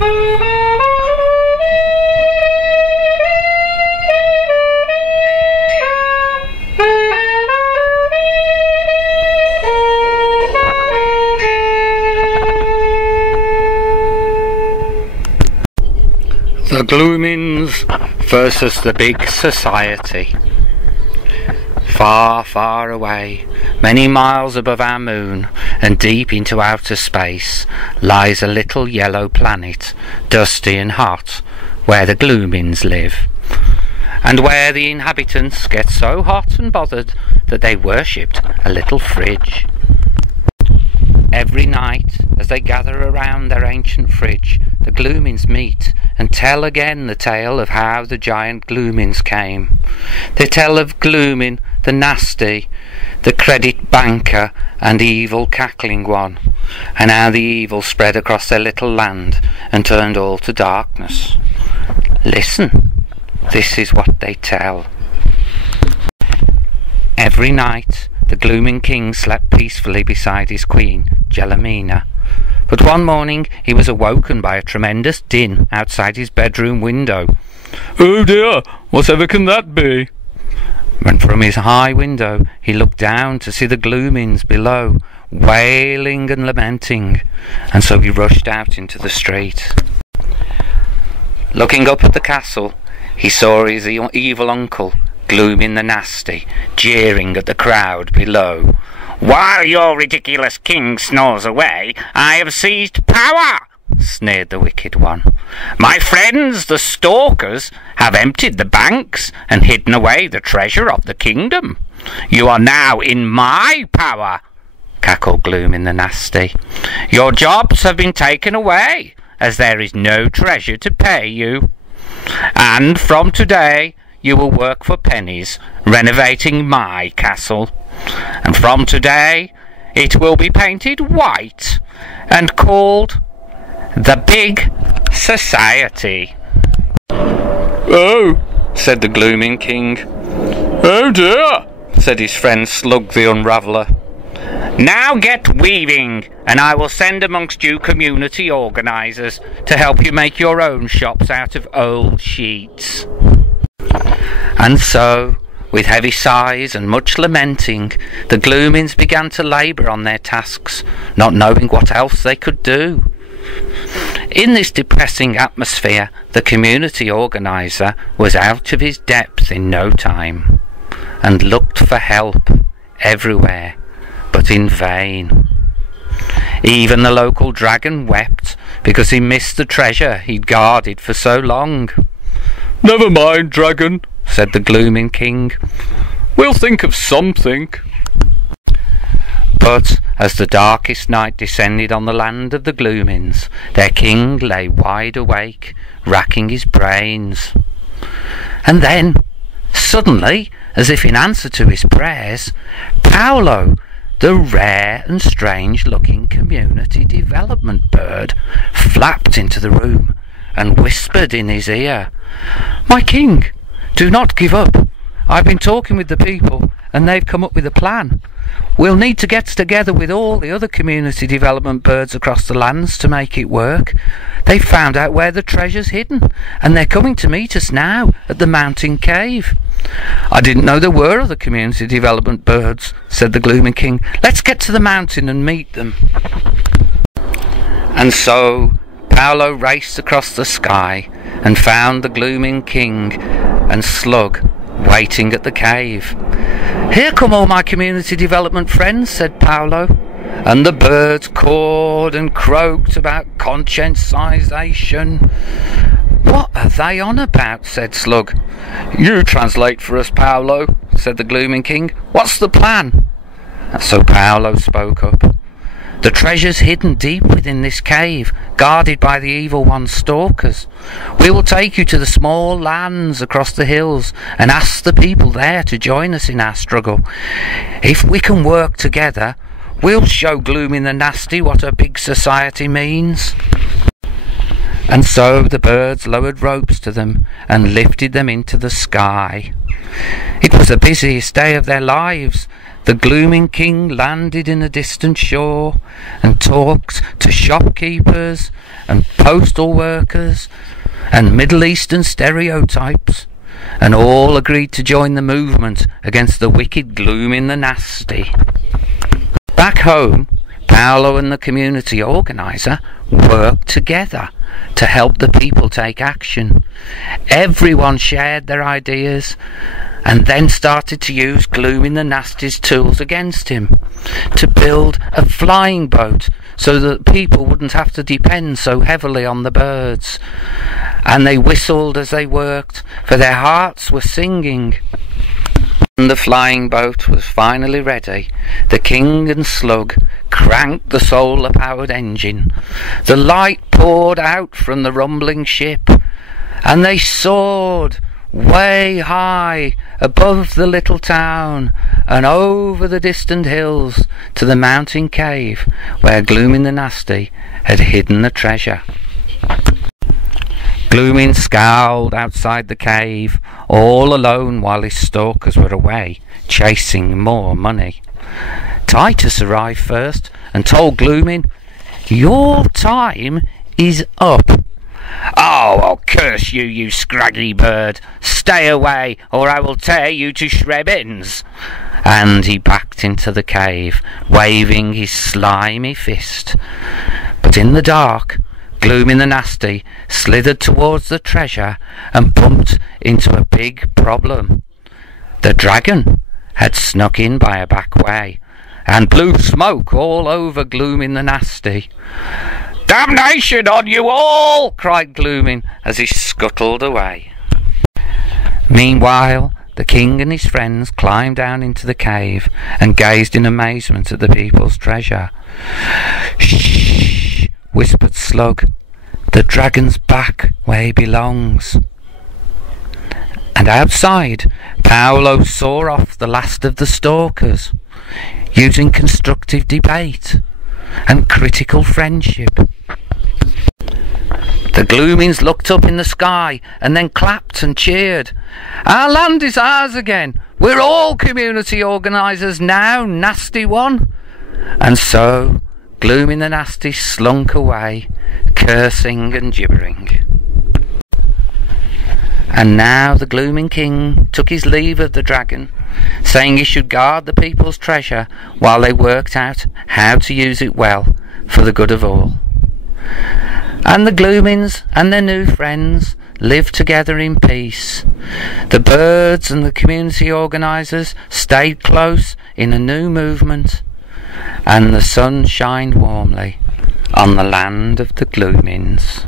The Gloomins versus the Big Society. Far, far away, many miles above our moon, and deep into outer space, lies a little yellow planet, dusty and hot, where the Gloomins live, and where the inhabitants get so hot and bothered that they worshipped a little fridge. Every night, as they gather around their ancient fridge, the Gloomins meet and tell again the tale of how the giant Gloomins came. They tell of Gloomin the nasty, the credit banker and evil cackling one, and how the evil spread across their little land and turned all to darkness. Listen, this is what they tell. Every night the Gloomin King slept peacefully beside his queen, Jellamina. But one morning he was awoken by a tremendous din outside his bedroom window. "Oh dear, whatever can that be?" And from his high window he looked down to see the Gloomins below, wailing and lamenting, and so he rushed out into the street. Looking up at the castle, he saw his evil uncle, Gloomin the Nasty, jeering at the crowd below. "While your ridiculous king snores away, I have seized power," sneered the wicked one. "My friends, the stalkers, have emptied the banks and hidden away the treasure of the kingdom. You are now in my power," cackled Gloomin the Nasty. "Your jobs have been taken away, as there is no treasure to pay you. And from today you will work for pennies, renovating my castle. And from today it will be painted white and called the Big Society." "Oh," said the Gloomin King. "Oh dear," said his friend Slug the Unraveller. "Now get weaving, and I will send amongst you community organisers to help you make your own shops out of old sheets." And so, with heavy sighs and much lamenting, the Gloomins began to labour on their tasks, not knowing what else they could do. In this depressing atmosphere, the community organiser was out of his depth in no time, and looked for help everywhere, but in vain. Even the local dragon wept because he missed the treasure he'd guarded for so long. "Never mind, dragon," said the Gloomin King. "We'll think of something." But as the darkest night descended on the land of the Gloomins, their king lay wide awake, racking his brains. And then, suddenly, as if in answer to his prayers, Paolo, the rare and strange-looking community development bird, flapped into the room and whispered in his ear, "My king, do not give up. I've been talking with the people, and they've come up with a plan. We'll need to get together with all the other community development birds across the lands to make it work. They've found out where the treasure's hidden, and they're coming to meet us now at the mountain cave." "I didn't know there were other community development birds," said the Gloomin King. "Let's get to the mountain and meet them." And so Paolo raced across the sky and found the Gloomin King and Slug waiting at the cave. "Here come all my community development friends," said Paolo, and the birds cawed and croaked about conscientisation. "What are they on about?" said Slug. "You translate for us, Paolo," said the Gloomin King. "What's the plan?" So Paolo spoke up. "The treasure's hidden deep within this cave, guarded by the evil one's stalkers. We will take you to the small lands across the hills and ask the people there to join us in our struggle. If we can work together, we'll show Gloomin the Nasty what a big society means." And so the birds lowered ropes to them and lifted them into the sky. It was the busiest day of their lives. the Glooming King landed in a distant shore and talked to shopkeepers and postal workers and Middle Eastern stereotypes, and all agreed to join the movement against the wicked Gloomins the Nasty. Back home, Paolo and the community organiser worked together to help the people take action. Everyone shared their ideas and then started to use Gloomins the Nasty's tools against him, to build a flying boat so that people wouldn't have to depend so heavily on the birds. And they whistled as they worked, for their hearts were singing. When the flying boat was finally ready, the king and slug cranked the solar-powered engine. The light poured out from the rumbling ship, and they soared way high above the little town and over the distant hills to the mountain cave where Gloomins the Nasty had hidden the treasure. Gloomins scowled outside the cave, all alone while his stalkers were away, chasing more money. Titus arrived first and told Gloomins, "Your time is up." "Oh, I'll curse you, you scraggy bird! Stay away, or I will tear you to shrebbins!" And he backed into the cave, waving his slimy fist. But in the dark, Gloomins the Nasty slithered towards the treasure and bumped into a big problem. The dragon had snuck in by a back way and blew smoke all over Gloomins the Nasty. "Damnation on you all!" cried Gloomins as he scuttled away. Meanwhile, the king and his friends climbed down into the cave and gazed in amazement at the people's treasure. "Shh!" whispered Slug. "The dragon's back where he belongs." And outside, Paolo saw off the last of the stalkers, using constructive debate and critical friendship. The Gloomins looked up in the sky and then clapped and cheered. "Our land is ours again. We're all community organisers now, nasty one." And so Gloomins the Nasty slunk away, cursing and gibbering. And now the Glooming King took his leave of the dragon, saying he should guard the people's treasure while they worked out how to use it well for the good of all. And the Gloomins and their new friends lived together in peace. The birds and the community organisers stayed close in a new movement, and the sun shined warmly on the land of the Gloomins.